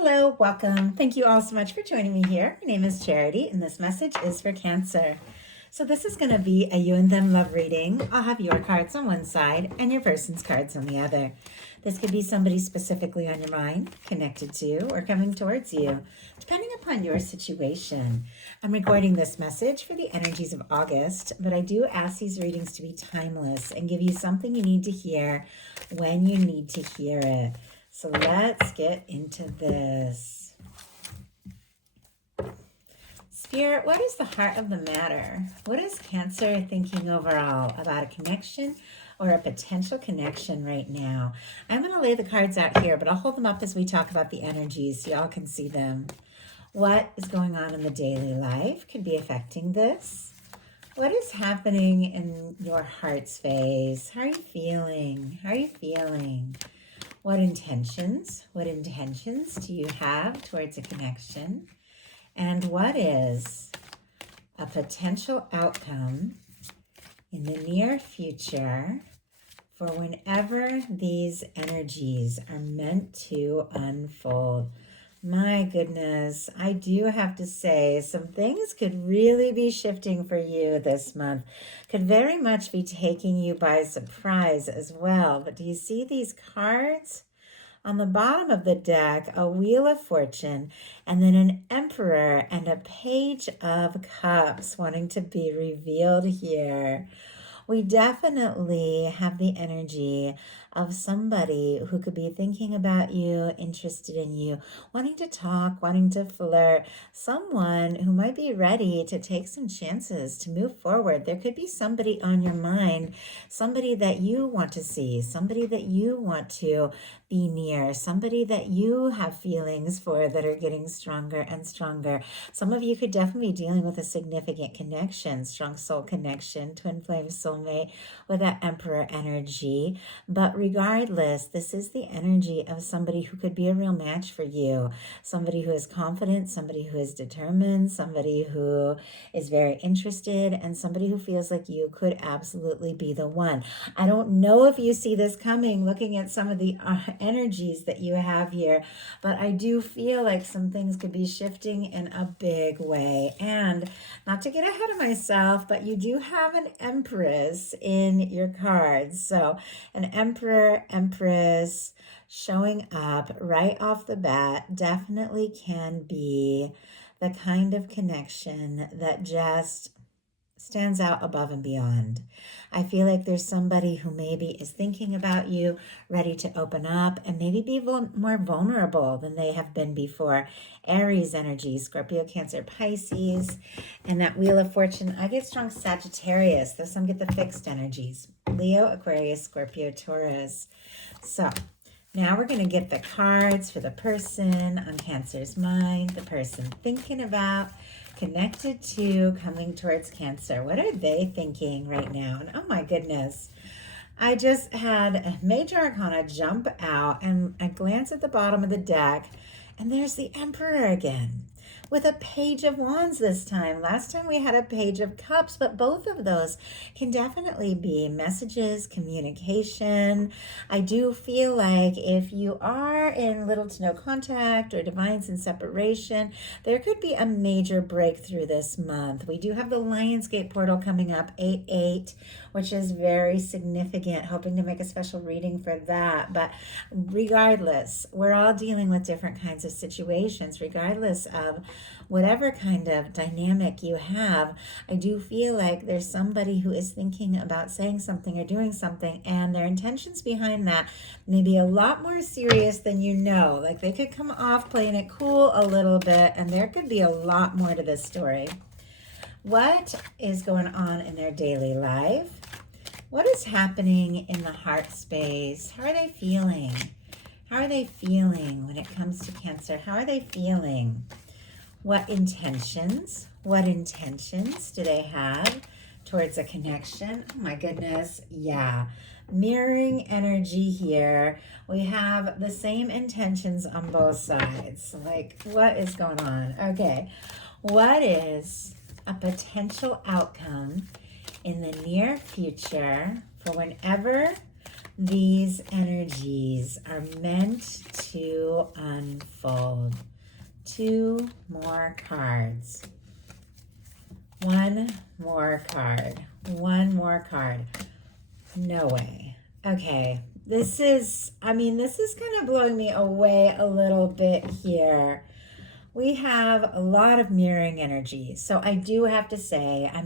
Hello, welcome. Thank you all so much for joining me here. My name is Charity, and this message is for Cancer. So this is going to be a you and them love reading. I'll have your cards on one side and your person's cards on the other. This could be somebody specifically on your mind, connected to, or coming towards you, depending upon your situation. I'm recording this message for the energies of August, but I do ask these readings to be timeless and give you something you need to hear when you need to hear it. So let's get into this. Spirit, what is the heart of the matter? What is Cancer thinking overall about a connection or a potential connection right now? I'm going to lay the cards out here, but I'll hold them up as we talk about the energies so y'all can see them. What is going on in the daily life could be affecting this. What is happening in your heart space? How are you feeling? How are you feeling? What intentions do you have towards a connection? And what is a potential outcome in the near future for whenever these energies are meant to unfold? My goodness, I do have to say some things could really be shifting for you this month. Could very much be taking you by surprise as well. But do you see these cards? On the bottom of the deck, a Wheel of Fortune, and then an Emperor and a Page of Cups wanting to be revealed here. We definitely have the energy of somebody who could be thinking about you, interested in you, wanting to talk, wanting to flirt, someone who might be ready to take some chances to move forward. There could be somebody on your mind, somebody that you want to see, somebody that you want to be near, somebody that you have feelings for that are getting stronger and stronger. Some of you could definitely be dealing with a significant connection, strong soul connection, twin flame soulmate with that Emperor energy. But regardless, this is the energy of somebody who could be a real match for you, somebody who is confident, somebody who is determined, somebody who is very interested, and somebody who feels like you could absolutely be the one. I don't know if you see this coming looking at some of the energies that you have here, but I do feel like some things could be shifting in a big way. And not to get ahead of myself, but you do have an Empress in your cards. So an Emperor, Empress showing up right off the bat definitely can be the kind of connection that just stands out above and beyond. I feel like there's somebody who maybe is thinking about you, ready to open up and maybe be more vulnerable than they have been before. Aries energy, Scorpio, Cancer, Pisces, and that Wheel of Fortune. I get strong Sagittarius, though some get the fixed energies. Leo, Aquarius, Scorpio, Taurus. So now we're going to get the cards for the person on Cancer's mind, the person thinking about, connected to, coming towards Cancer. What are they thinking right now? And oh my goodness, I just had a major arcana jump out and I glance at the bottom of the deck and there's the Emperor again with a Page of Wands this time. Last time we had a Page of Cups, but both of those can definitely be messages, communication. I do feel like if you are in little to no contact or divines in separation, there could be a major breakthrough this month. We do have the Lionsgate portal coming up, 8/8, which is very significant, hoping to make a special reading for that. But regardless, we're all dealing with different kinds of situations, regardless of whatever kind of dynamic you have. I do feel like there's somebody who is thinking about saying something or doing something, and their intentions behind that may be a lot more serious than you know. Like they could come off playing it cool a little bit, and there could be a lot more to this story. What is going on in their daily life? What is happening in the heart space? How are they feeling? How are they feeling when it comes to Cancer? How are they feeling? What intentions do they have towards a connection? Oh my goodness, yeah. Mirroring energy here. We have the same intentions on both sides. Like, what is going on? Okay, what is a potential outcome in the near future for whenever these energies are meant to unfold. 2 more cards. 1 more card. 1 more card. No way. Okay. This is kind of blowing me away a little bit here. We have a lot of mirroring energy. So I do have to say, I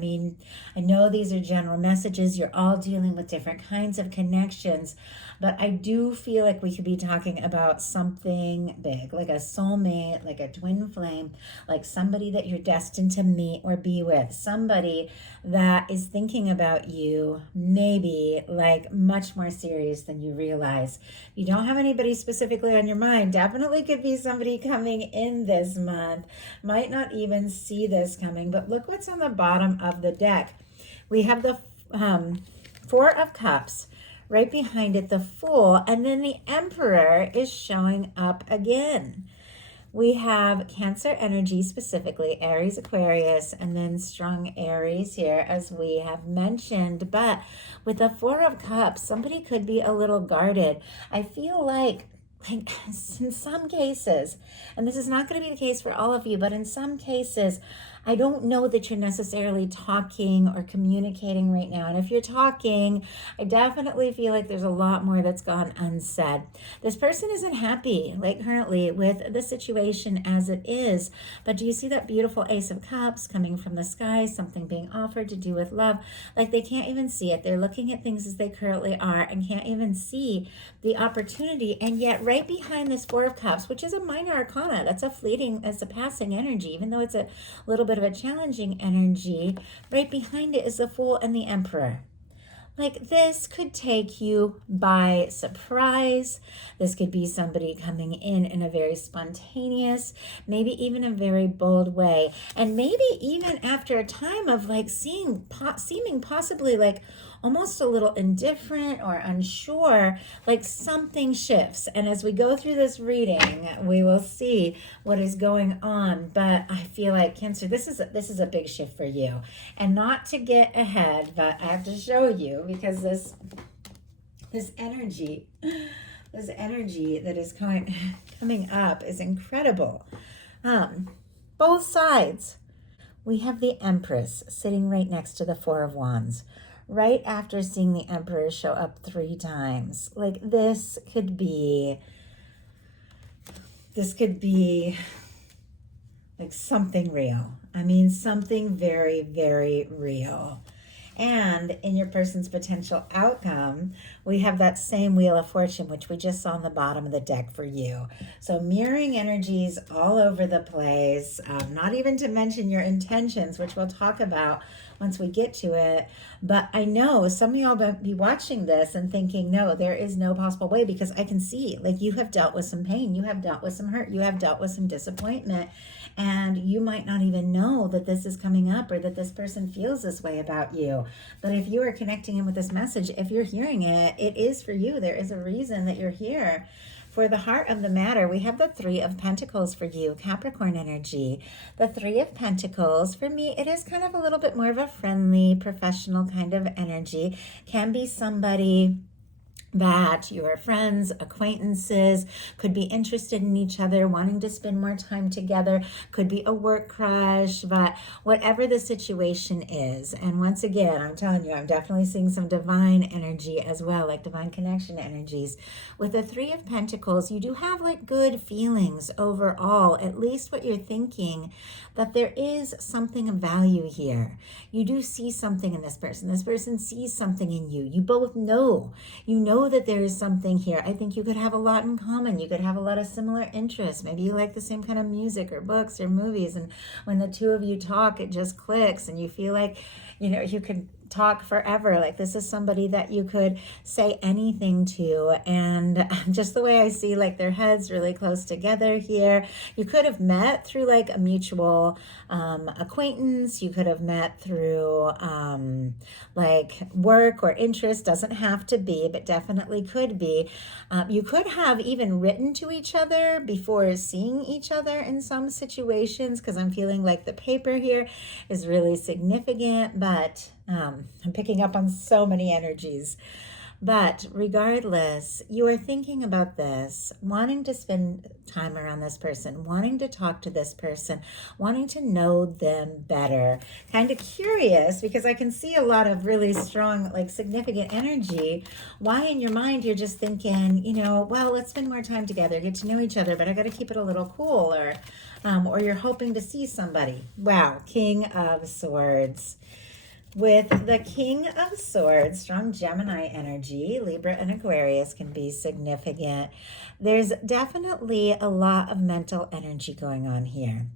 know these are general messages. You're all dealing with different kinds of connections, but I do feel like we could be talking about something big, like a soulmate, like a twin flame, like somebody that you're destined to meet or be with, somebody that is thinking about you, maybe like much more serious than you realize. You don't have anybody specifically on your mind. Definitely could be somebody coming in this month. Might not even see this coming, but look what's on the bottom of the deck. We have the 4 of Cups. Right behind it, the Fool, and then the Emperor is showing up again. We have Cancer energy, specifically Aries, Aquarius, and then strong Aries here, as we have mentioned. But with the 4 of Cups, somebody could be a little guarded. I feel like in some cases, and this is not going to be the case for all of you, but in some cases, I don't know that you're necessarily talking or communicating right now. And if you're talking, I definitely feel like there's a lot more that's gone unsaid. This person isn't happy, like currently, with the situation as it is. But do you see that beautiful Ace of Cups coming from the sky, something being offered to do with love? Like they can't even see it. They're looking at things as they currently are and can't even see the opportunity. And yet right behind this 4 of Cups, which is a minor arcana, that's a passing energy, even though it's a little bit of a challenging energy, right behind it is the Fool and the Emperor. Like this could take you by surprise. This could be somebody coming in a very spontaneous, maybe even a very bold way. And maybe even after a time of like seeming possibly like almost a little indifferent or unsure, like something shifts. And as we go through this reading, we will see what is going on. But I feel like Cancer, this is a big shift for you. And not to get ahead, but I have to show you because this energy that is coming up is incredible. Both sides. We have the Empress sitting right next to the 4 of Wands, right after seeing the Emperor show up 3 times. Like this could be like something real. Something very, very real. And in your person's potential outcome, we have that same Wheel of Fortune, which we just saw on the bottom of the deck for you. So mirroring energies all over the place, not even to mention your intentions, which we'll talk about once we get to it. But I know some of y'all will be watching this and thinking, no, there is no possible way, because I can see like you have dealt with some pain, you have dealt with some hurt, you have dealt with some disappointment. And you might not even know that this is coming up or that this person feels this way about you. But if you are connecting in with this message, if you're hearing it, it is for you. There is a reason that you're here. For the heart of the matter, we have the 3 of Pentacles for you, Capricorn energy. The 3 of Pentacles, for me, it is kind of a little bit more of a friendly, professional kind of energy. Can be somebody that your friends, acquaintances could be interested in each other, wanting to spend more time together, could be a work crush, but whatever the situation is. And once again, I'm telling you, I'm definitely seeing some divine energy as well, like divine connection energies. With the 3 of Pentacles, you do have like good feelings overall, at least what you're thinking, that there is something of value here. You do see something in this person. This person sees something in you. You both know. You know that there is something here. I think you could have a lot in common. You could have a lot of similar interests. Maybe you like the same kind of music or books or movies. And when the 2 of you talk, it just clicks and you feel like, you could talk forever. Like this is somebody that you could say anything to. And just the way I see like their heads really close together here, you could have met through like a mutual acquaintance. You could have met through like work or interest. Doesn't have to be, but definitely could be. You could have even written to each other before seeing each other in some situations, because I'm feeling like the paper here is really significant, but I'm picking up on so many energies. But regardless, you are thinking about this, wanting to spend time around this person, wanting to talk to this person, wanting to know them better, kind of curious because I can see a lot of really strong, like significant energy. Why in your mind you're just thinking, well, let's spend more time together, get to know each other, but I got to keep it a little cool, or you're hoping to see somebody. Wow, King of Swords. With the King of Swords, strong Gemini energy, Libra and Aquarius can be significant. There's definitely a lot of mental energy going on here.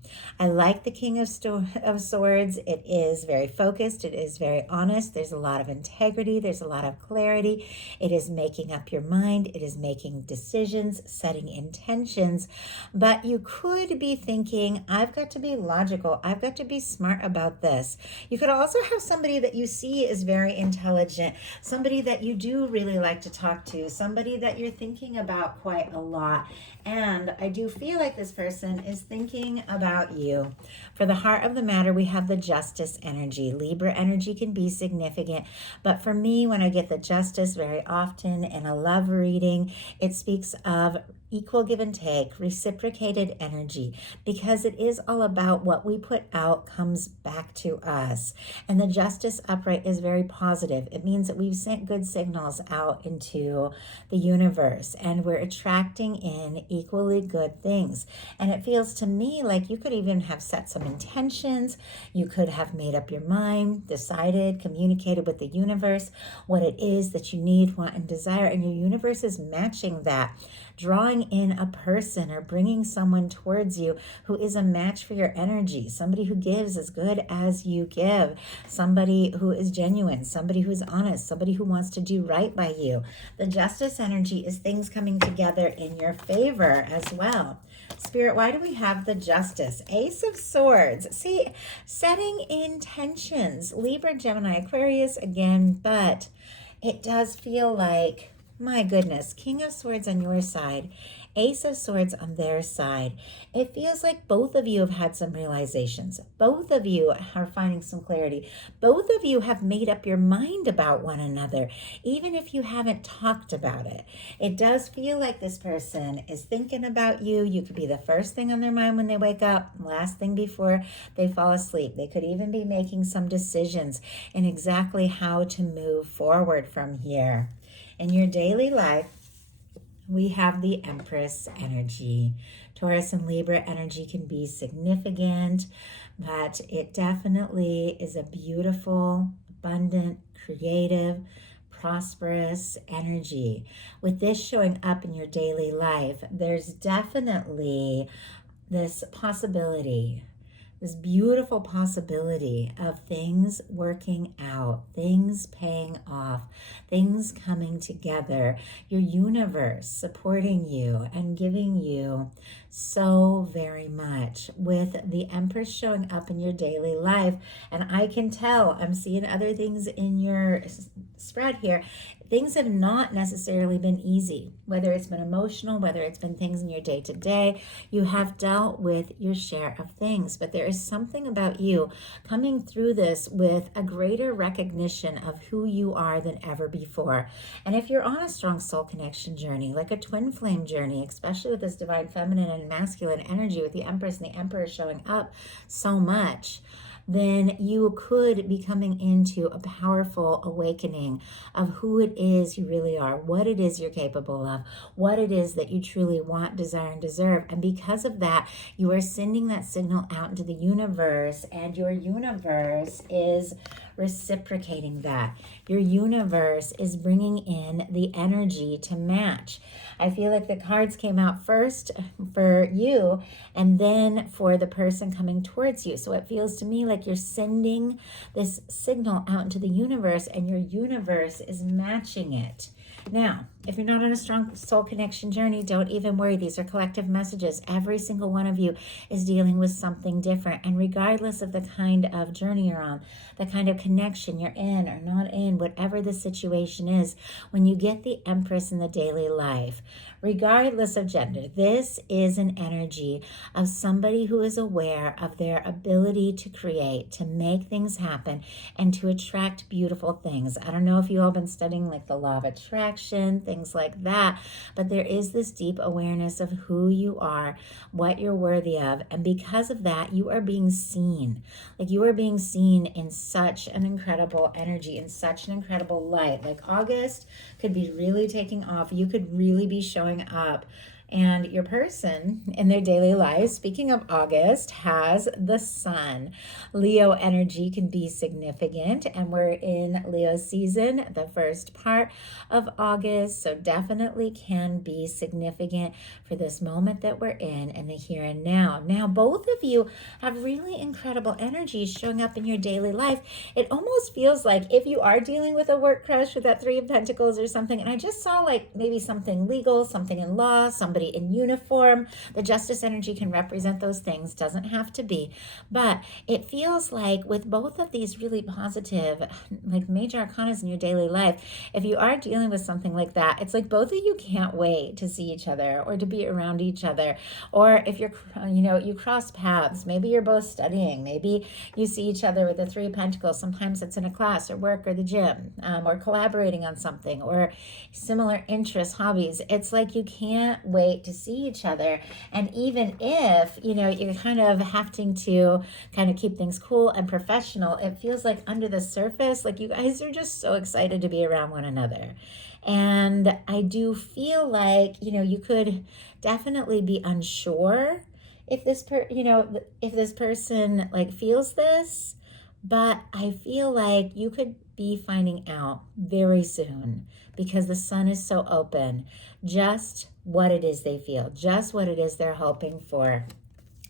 I like the King of Swords. It is very focused. It is very honest. There's a lot of integrity. There's a lot of clarity. It is making up your mind. It is making decisions, setting intentions. But you could be thinking, I've got to be logical. I've got to be smart about this. You could also have somebody that you see is very intelligent, somebody that you do really like to talk to, somebody that you're thinking about quite a lot. And I do feel like this person is thinking about you. For the heart of the matter, we have the Justice energy. Libra energy can be significant, but for me, when I get the Justice very often in a love reading, it speaks of equal give and take, reciprocated energy, because it is all about what we put out comes back to us. And the Justice upright is very positive. It means that we've sent good signals out into the universe and we're attracting in equally good things. And it feels to me like you could even have set some intentions. You could have made up your mind, decided, communicated with the universe what it is that you need, want, and desire. And your universe is matching that, drawing in a person or bringing someone towards you who is a match for your energy, somebody who gives as good as you give, somebody who is genuine, somebody who is honest, somebody who wants to do right by you. The Justice energy is things coming together in your favor as well. Spirit, why do we have the Justice? Ace of Swords. See, setting intentions. Libra, Gemini, Aquarius again, but it does feel like, my goodness, King of Swords on your side, Ace of Swords on their side. It feels like both of you have had some realizations. Both of you are finding some clarity. Both of you have made up your mind about one another, even if you haven't talked about it. It does feel like this person is thinking about you. You could be the first thing on their mind when they wake up, last thing before they fall asleep. They could even be making some decisions in exactly how to move forward from here. In your daily life, we have the Empress energy. Taurus and Libra energy can be significant, but it definitely is a beautiful, abundant, creative, prosperous energy. With this showing up in your daily life, there's definitely this possibility, this beautiful possibility of things working out, things paying off, things coming together, your universe supporting you and giving you so very much, with the Empress showing up in your daily life. And I can tell, I'm seeing other things in your spread here. Things have not necessarily been easy, whether it's been emotional, whether it's been things in your day-to-day. You have dealt with your share of things, but there is something about you coming through this with a greater recognition of who you are than ever before. And if you're on a strong soul connection journey, like a twin flame journey, especially with this divine feminine and masculine energy with the Empress and the Emperor showing up so much, then you could be coming into a powerful awakening of who it is you really are, what it is you're capable of, what it is that you truly want, desire, and deserve. And because of that, you are sending that signal out into the universe, and your universe is reciprocating that. Your universe is bringing in the energy to match. I feel like the cards came out first for you and then for the person coming towards you. So it feels to me like you're sending this signal out into the universe and your universe is matching it. Now, If you're not on a strong soul connection journey, don't even worry. These are collective messages. Every single one of you is dealing with something different. And regardless of the kind of journey you're on, the kind of connection you're in or not in, whatever the situation is, when you get the Empress in the daily life, regardless of gender, this is an energy of somebody who is aware of their ability to create, to make things happen, and to attract beautiful things. I don't know if you all been studying like the law of attraction, things like that, but there is this deep awareness of who you are, what you're worthy of, and because of that, you are being seen. Like you are being seen in such an incredible energy, in such an incredible light. Like August could be really taking off. You could really be showing up. And your person in their daily life, speaking of August, has the sun. Leo energy can be significant, and we're in Leo season, the first part of August, so definitely can be significant for this moment that we're in the here and now. Now, both of you have really incredible energies showing up in your daily life. It almost feels like if you are dealing with a work crush with that Three of Pentacles or something, and I just saw like maybe something legal, something in law, somebody in uniform. The justice energy can represent those things, doesn't have to be, but it feels like with both of these really positive like major arcanas in your daily life, if you are dealing with something like that, it's like both of you can't wait to see each other or to be around each other. Or if you're, you cross paths, maybe you're both studying, maybe you see each other with the Three of Pentacles. Sometimes it's in a class or work or the gym, or collaborating on something or similar interests, hobbies. It's like you can't wait to see each other. And even if, you're kind of having to kind of keep things cool and professional, it feels like under the surface, like you guys are just so excited to be around one another. And I do feel like, you could definitely be unsure if this if this person like feels this, but I feel like you could be finding out very soon because the sun is so open, just what it is they feel, just what it is they're hoping for.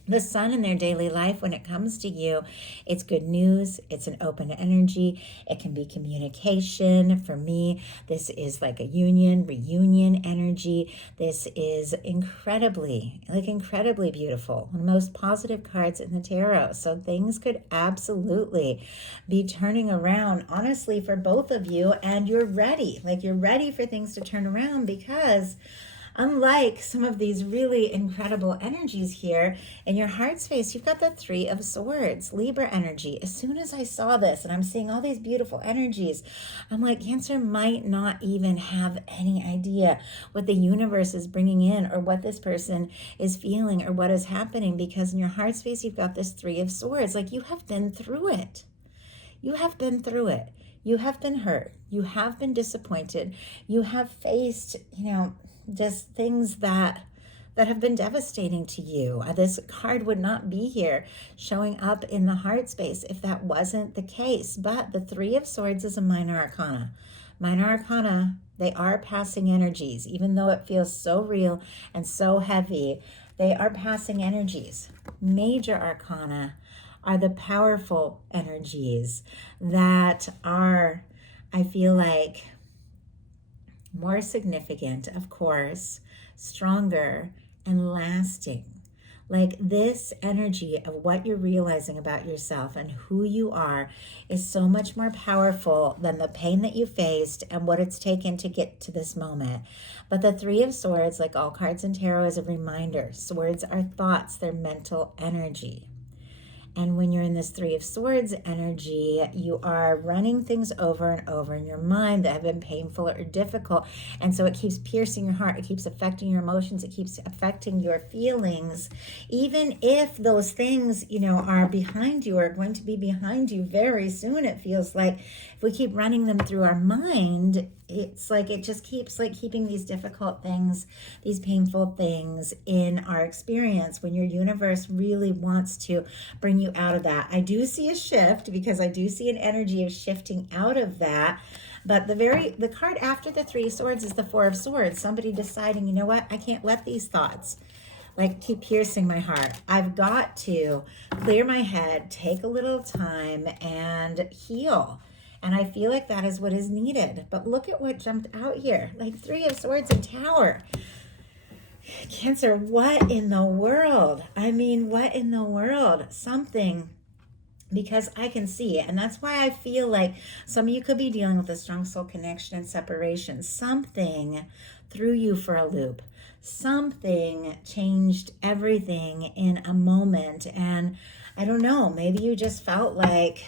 The sun in their daily life, when it comes to you, it's good news. It's an open energy. It can be communication. For me, this is like a reunion energy. This is incredibly beautiful. One of the most positive cards in the tarot. So things could absolutely be turning around, honestly, for both of you. And you're ready. Like you're ready for things to turn around because unlike some of these really incredible energies here in your heart space, you've got the Three of Swords, Libra energy. As soon as I saw this and I'm seeing all these beautiful energies, I'm like, Cancer might not even have any idea what the universe is bringing in or what this person is feeling or what is happening, because in your heart space, you've got this Three of Swords. Like you have been through it. You have been through it. You have been hurt. You have been disappointed. You have faced, just things that have been devastating to you. This card would not be here showing up in the heart space if that wasn't the case. But the Three of Swords is a minor arcana. Minor arcana, they are passing energies. Even though it feels so real and so heavy, they are passing energies. Major arcana are the powerful energies that are, I feel like, more significant, of course, stronger and lasting. Like this energy of what you're realizing about yourself and who you are is so much more powerful than the pain that you faced and what it's taken to get to this moment. But the Three of Swords, like all cards in tarot, is a reminder. Swords are thoughts, they're mental energy. And when you're in this Three of Swords energy, you are running things over and over in your mind that have been painful or difficult. And so it keeps piercing your heart. It keeps affecting your emotions. It keeps affecting your feelings. Even if those things, are behind you or are going to be behind you very soon, it feels like if we keep running them through our mind, it's like it just keeps like keeping these difficult things, these painful things in our experience when your universe really wants to bring you out of that. I do see a shift because I do see an energy of shifting out of that. But the card after the Three of Swords is the Four of Swords. Somebody deciding, you know what, I can't let these thoughts like keep piercing my heart. I've got to clear my head, take a little time and heal. And I feel like that is what is needed. But look at what jumped out here. Like Three of Swords and Tower. Cancer, what in the world? I mean, what in the world? Something, because I can see it. And that's why I feel like some of you could be dealing with a strong soul connection and separation. Something threw you for a loop. Something changed everything in a moment. And I don't know, maybe you just felt like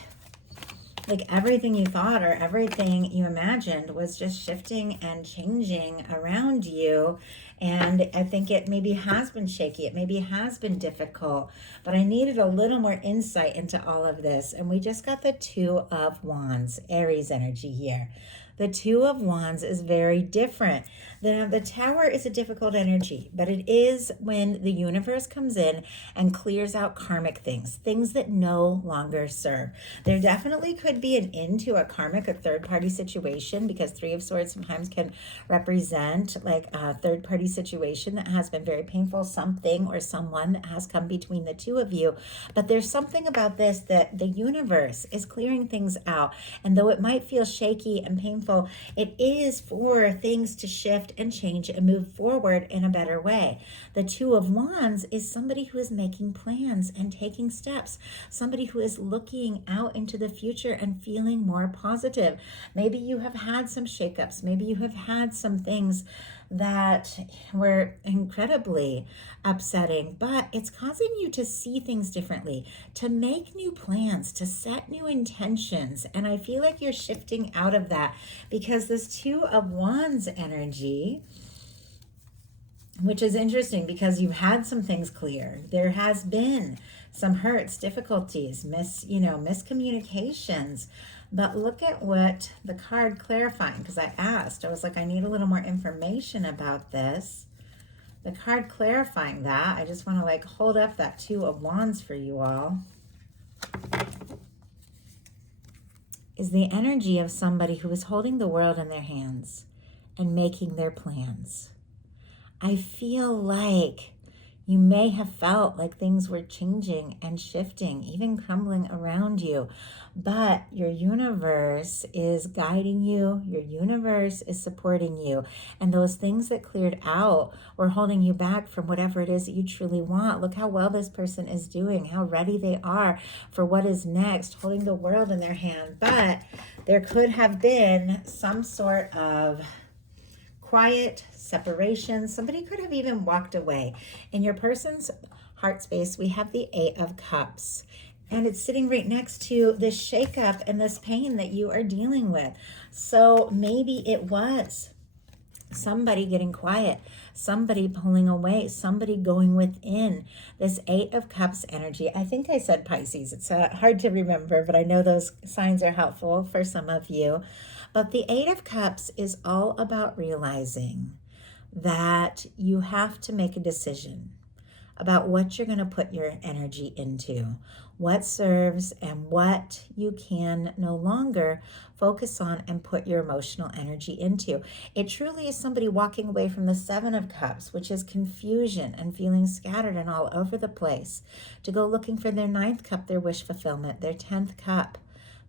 everything you thought or everything you imagined was just shifting and changing around you. And I think it maybe has been shaky. It maybe has been difficult, but I needed a little more insight into all of this. And we just got the Two of Wands, Aries energy here. The Two of Wands is very different. The Tower is a difficult energy, but it is when the universe comes in and clears out karmic things that no longer serve. There definitely could be an end to a karmic or third-party situation, because Three of Swords sometimes can represent like a third-party situation that has been very painful, something or someone that has come between the two of you. But there's something about this that the universe is clearing things out. And though it might feel shaky and painful, it is for things to shift and change and move forward in a better way. The Two of Wands is somebody who is making plans and taking steps, somebody who is looking out into the future and feeling more positive. Maybe you have had some shakeups. Maybe you have had some things that were incredibly upsetting, but it's causing you to see things differently, to make new plans, to set new intentions. And I feel like you're shifting out of that, because this Two of Wands energy, which is interesting because you've had some things clear. There has been some hurts, difficulties, miscommunications. But look at what the card clarifying, because I asked, I was like, I need a little more information about this. The card clarifying that, I just want to like hold up that Two of Wands for you all, is the energy of somebody who is holding the world in their hands and making their plans. I feel like you may have felt like things were changing and shifting, even crumbling around you, but your universe is guiding you. Your universe is supporting you. And those things that cleared out were holding you back from whatever it is that you truly want. Look how well this person is doing, how ready they are for what is next, holding the world in their hand. But there could have been some sort of quiet separation. Somebody could have even walked away. In your person's heart space, we have the Eight of Cups, and it's sitting right next to this shakeup and this pain that you are dealing with. So maybe it was somebody getting quiet, somebody pulling away, somebody going within. This Eight of Cups energy, I think I said Pisces. It's hard to remember, but I know those signs are helpful for some of you. But the Eight of Cups is all about realizing that you have to make a decision about what you're going to put your energy into, what serves and what you can no longer focus on and put your emotional energy into. It truly is somebody walking away from the Seven of Cups, which is confusion and feeling scattered and all over the place, to go looking for their Ninth Cup, their wish fulfillment, their 10th Cup,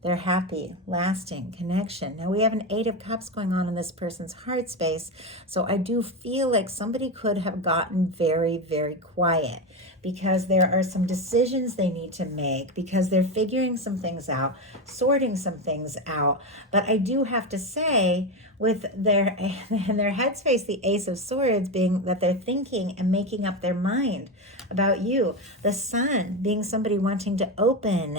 their happy, lasting connection. Now we have an Eight of Cups going on in this person's heart space. So I do feel like somebody could have gotten very, very quiet, because there are some decisions they need to make, because they're figuring some things out, sorting some things out. But I do have to say, with their in their headspace, the Ace of Swords being that they're thinking and making up their mind about you. The Sun being somebody wanting to open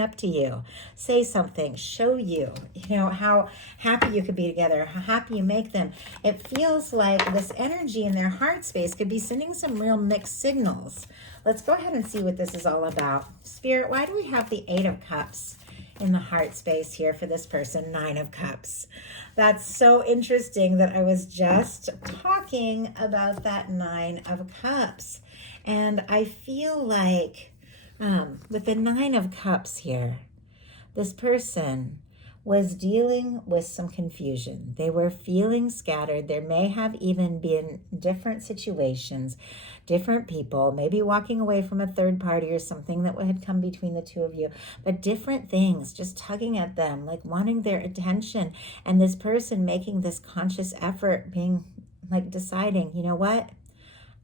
up to you, say something, show you, how happy you could be together, how happy you make them. It feels like this energy in their heart space could be sending some real mixed signals. Let's go ahead and see what this is all about. Spirit, why do we have the Eight of Cups in the heart space here for this person? Nine of Cups. That's so interesting that I was just talking about that Nine of Cups. And I feel like with the Nine of Cups here, this person was dealing with some confusion. They were feeling scattered. There may have even been different situations, different people, maybe walking away from a third party or something that had come between the two of you, but different things just tugging at them, like wanting their attention. And this person making this conscious effort, being like deciding, you know what?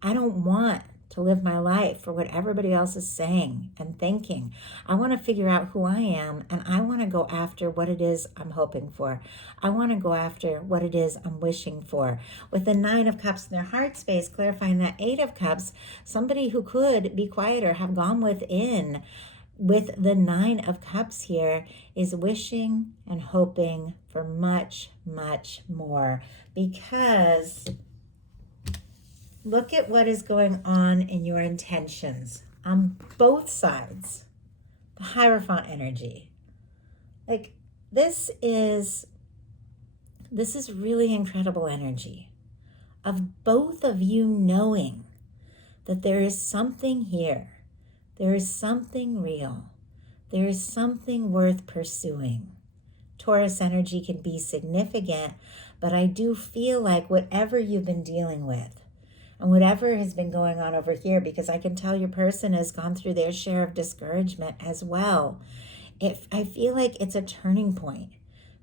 I don't want to live my life for what everybody else is saying and thinking. I want to figure out who I am, and I want to go after what it is I'm hoping for. I want to go after what it is I'm wishing for. With the 9 of Cups in their heart space, clarifying that 8 of Cups, somebody who could be quieter, have gone within, with the 9 of Cups here, is wishing and hoping for much, much more. Because look at what is going on in your intentions on both sides. The Hierophant energy. Like this is really incredible energy of both of you knowing that there is something here. There is something real. There is something worth pursuing. Taurus energy can be significant, but I do feel like whatever you've been dealing with, and whatever has been going on over here, because I can tell your person has gone through their share of discouragement as well. I feel like it's a turning point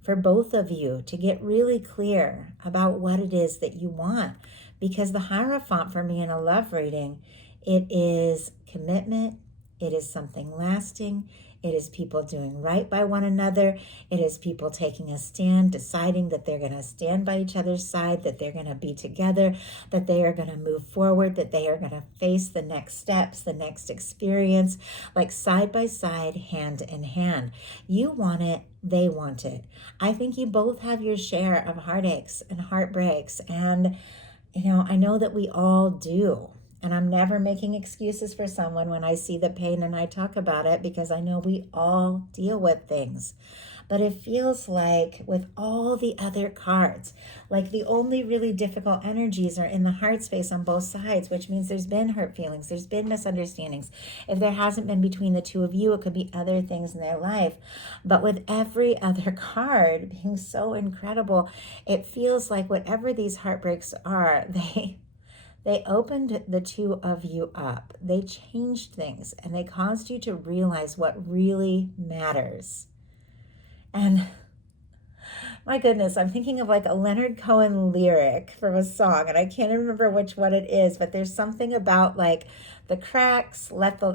for both of you to get really clear about what it is that you want. Because the Hierophant for me in a love reading, it is commitment, it is something lasting, it is people doing right by one another. It is people taking a stand, deciding that they're going to stand by each other's side, that they're going to be together, that they are going to move forward, that they are going to face the next steps, the next experience, like side by side, hand in hand. You want it, they want it. I think you both have your share of heartaches and heartbreaks. And, I know that we all do. And I'm never making excuses for someone when I see the pain and I talk about it, because I know we all deal with things. But it feels like with all the other cards, like the only really difficult energies are in the heart space on both sides, which means there's been hurt feelings, there's been misunderstandings. If there hasn't been between the two of you, it could be other things in their life. But with every other card being so incredible, it feels like whatever these heartbreaks are, they opened the two of you up. They changed things, and they caused you to realize what really matters. And my goodness, I'm thinking of like a Leonard Cohen lyric from a song, and I can't remember which one it is, but there's something about like the cracks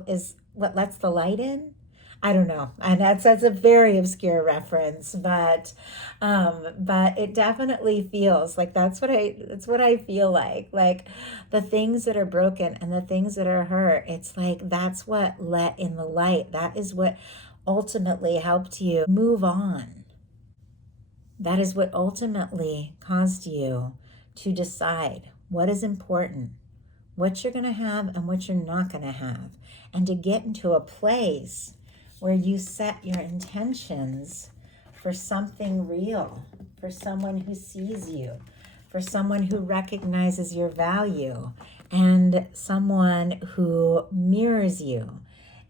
is what lets the light in. I don't know, and that's a very obscure reference, but it definitely feels like that's what I feel like the things that are broken and the things that are hurt. It's like that's what let in the light. That is what ultimately helped you move on. That is what ultimately caused you to decide what is important, what you're going to have and what you're not going to have, and to get into a place where you set your intentions for something real, for someone who sees you, for someone who recognizes your value, and someone who mirrors you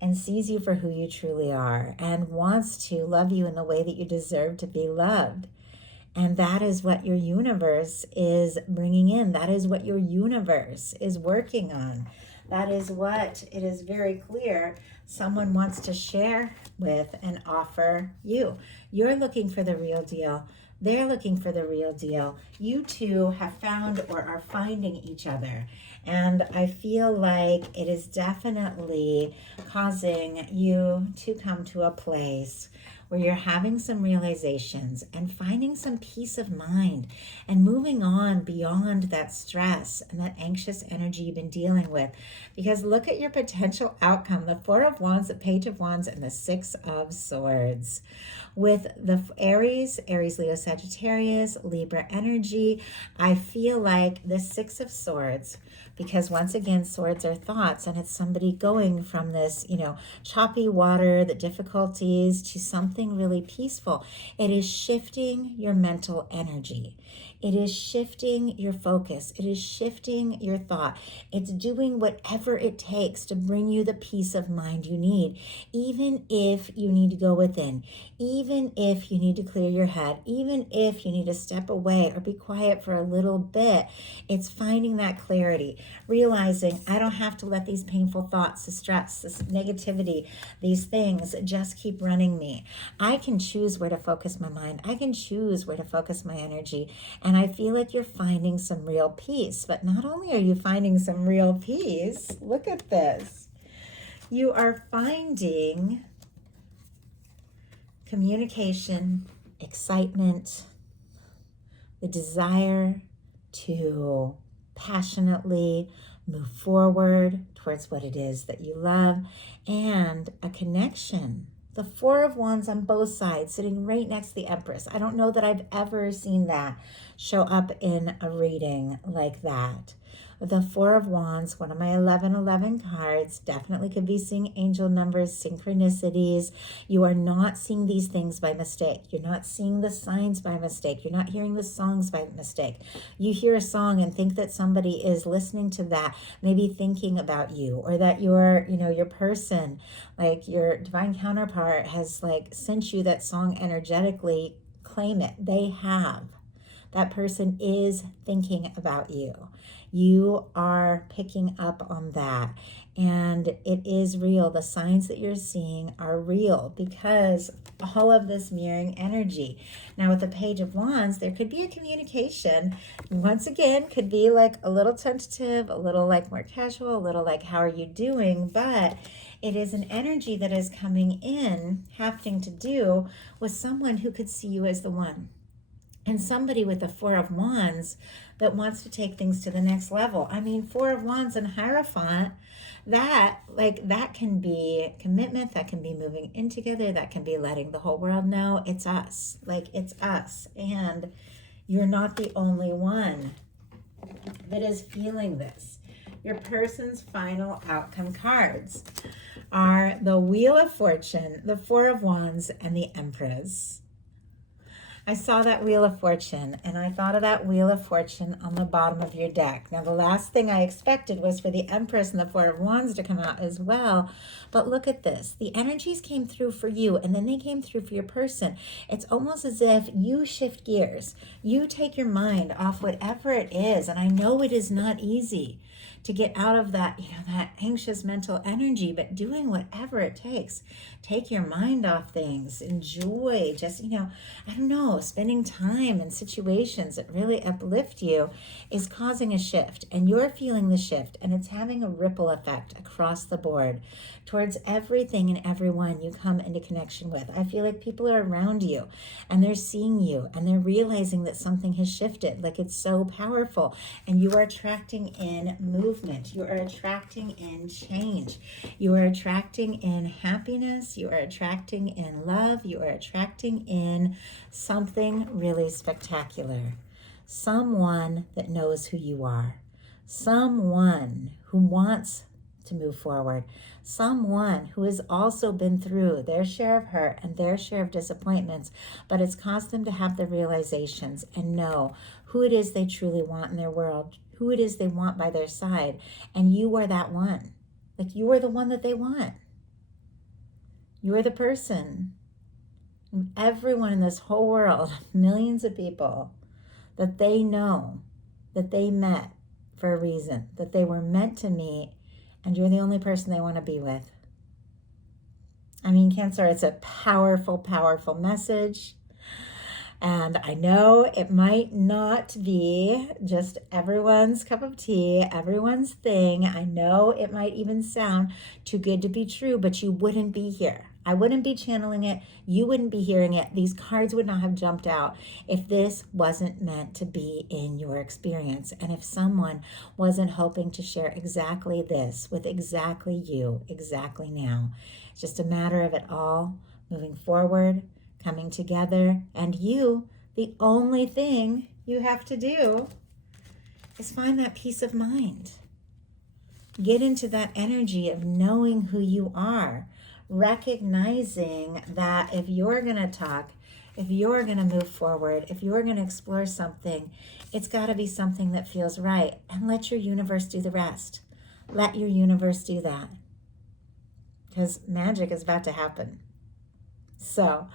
and sees you for who you truly are and wants to love you in the way that you deserve to be loved. And that is what your universe is bringing in. That is what your universe is working on. That is what it is very clear someone wants to share with and offer you. You're looking for the real deal. They're looking for the real deal. You two have found or are finding each other. And I feel like it is definitely causing you to come to a place where you're having some realizations and finding some peace of mind and moving on beyond that stress and that anxious energy you've been dealing with. Because look at your potential outcome, the 4 of Wands, the Page of Wands, and the 6 of Swords. With the Aries, Leo, Sagittarius, Libra energy, I feel like the 6 of Swords, because once again, swords are thoughts, and it's somebody going from this, choppy water, the difficulties, to something really peaceful. It is shifting your mental energy. It is shifting your focus. It is shifting your thought. It's doing whatever it takes to bring you the peace of mind you need, even if you need to go within, even if you need to clear your head, even if you need to step away or be quiet for a little bit. It's finding that clarity, realizing I don't have to let these painful thoughts, the stress, this negativity, these things just keep running me. I can choose where to focus my mind. I can choose where to focus my energy. And I feel like you're finding some real peace. But not only are you finding some real peace, look at this. You are finding communication, excitement, the desire to passionately move forward towards what it is that you love, and a connection. The Four of Wands on both sides, sitting right next to the Empress. I don't know that I've ever seen that show up in a reading like that. The Four of Wands, one of my 1111 cards, definitely could be seeing angel numbers, synchronicities. You are not seeing these things by mistake. You're not seeing the signs by mistake. You're not hearing the songs by mistake. You hear a song and think that somebody is listening to that, maybe thinking about you, or that your person, like your divine counterpart, has like sent you that song energetically. Claim it. They have. That person is thinking about you. You are picking up on that, and it is real. The signs that you're seeing are real because all of this mirroring energy. Now with the Page of Wands, there could be a communication. Once again, could be like a little tentative, a little like more casual, a little like, how are you doing? But it is an energy that is coming in, having to do with someone who could see you as the one. And somebody with the Four of Wands that wants to take things to the next level. I mean, Four of Wands and Hierophant, that can be commitment, that can be moving in together, that can be letting the whole world know it's us. Like, it's us. And you're not the only one that is feeling this. Your person's final outcome cards are the Wheel of Fortune, the Four of Wands, and the Empress. I saw that Wheel of Fortune, and I thought of that Wheel of Fortune on the bottom of your deck. Now, the last thing I expected was for the Empress and the Four of Wands to come out as well. But look at this. The energies came through for you, and then they came through for your person. It's almost as if you shift gears. You take your mind off whatever it is, and I know it is not easy to get out of that, that anxious mental energy, but doing whatever it takes. Take your mind off things. Enjoy just, I don't know, spending time in situations that really uplift you is causing a shift. And you're feeling the shift, and it's having a ripple effect across the board towards everything and everyone you come into connection with. I feel like people are around you, and they're seeing you, and they're realizing that something has shifted. Like, it's so powerful, and you are attracting in movement. You are attracting in change. You are attracting in happiness. You are attracting in love. You are attracting in something really spectacular. Someone that knows who you are. Someone who wants to move forward. Someone who has also been through their share of hurt and their share of disappointments, but it's caused them to have the realizations and know who it is they truly want in their world, who it is they want by their side. And you are that one. Like, you are the one that they want. You are the person. And everyone in this whole world, millions of people, that they know that they met for a reason, that they were meant to meet, and you're the only person they want to be with. I mean, Cancer, it's a powerful, powerful message. And I know it might not be just everyone's cup of tea, everyone's thing. I know it might even sound too good to be true, but you wouldn't be here. I wouldn't be channeling it. You wouldn't be hearing it. These cards would not have jumped out if this wasn't meant to be in your experience. And if someone wasn't hoping to share exactly this with exactly you, exactly now. It's just a matter of it all moving forward, coming together, and you, the only thing you have to do is find that peace of mind. Get into that energy of knowing who you are, recognizing that if you're going to talk, If you're going to move forward, if you're going to explore something, it's got to be something that feels right. And let your universe do the rest. Let your universe do that. Because magic is about to happen. So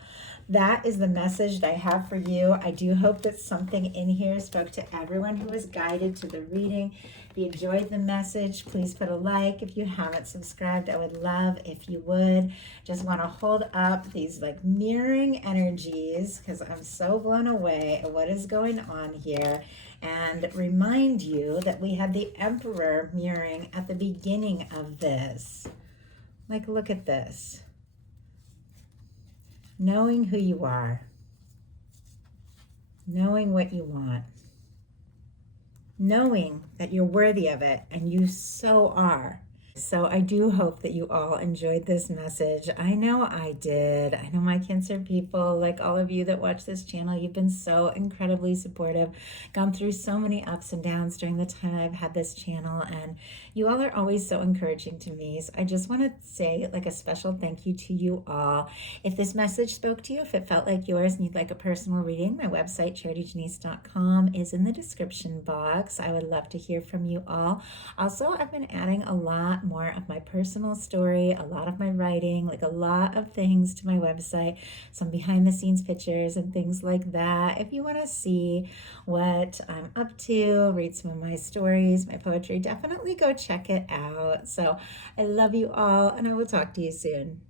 that is the message that I have for you. I do hope that something in here spoke to everyone who was guided to the reading. If you enjoyed the message, please put a like. If you haven't subscribed, I would love if you would. Just want to hold up these like mirroring energies because I'm so blown away at what is going on here. And remind you that we had the Emperor mirroring at the beginning of this. Like, look at this. Knowing who you are, knowing what you want, knowing that you're worthy of it, and you so are. So I do hope that you all enjoyed this message. I know I did. I know my Cancer people, like all of you that watch this channel, you've been so incredibly supportive, gone through so many ups and downs during the time I've had this channel, and you all are always so encouraging to me. So I just want to say like a special thank you to you all. If this message spoke to you, if it felt like yours and you'd like a personal reading, my website, charityjanice.com, is in the description box. I would love to hear from you all. Also, I've been adding a lot more of my personal story, a lot of my writing, like a lot of things to my website, some behind the scenes pictures and things like that. If you want to see what I'm up to, read some of my stories, my poetry, definitely go check it out. So I love you all, and I will talk to you soon.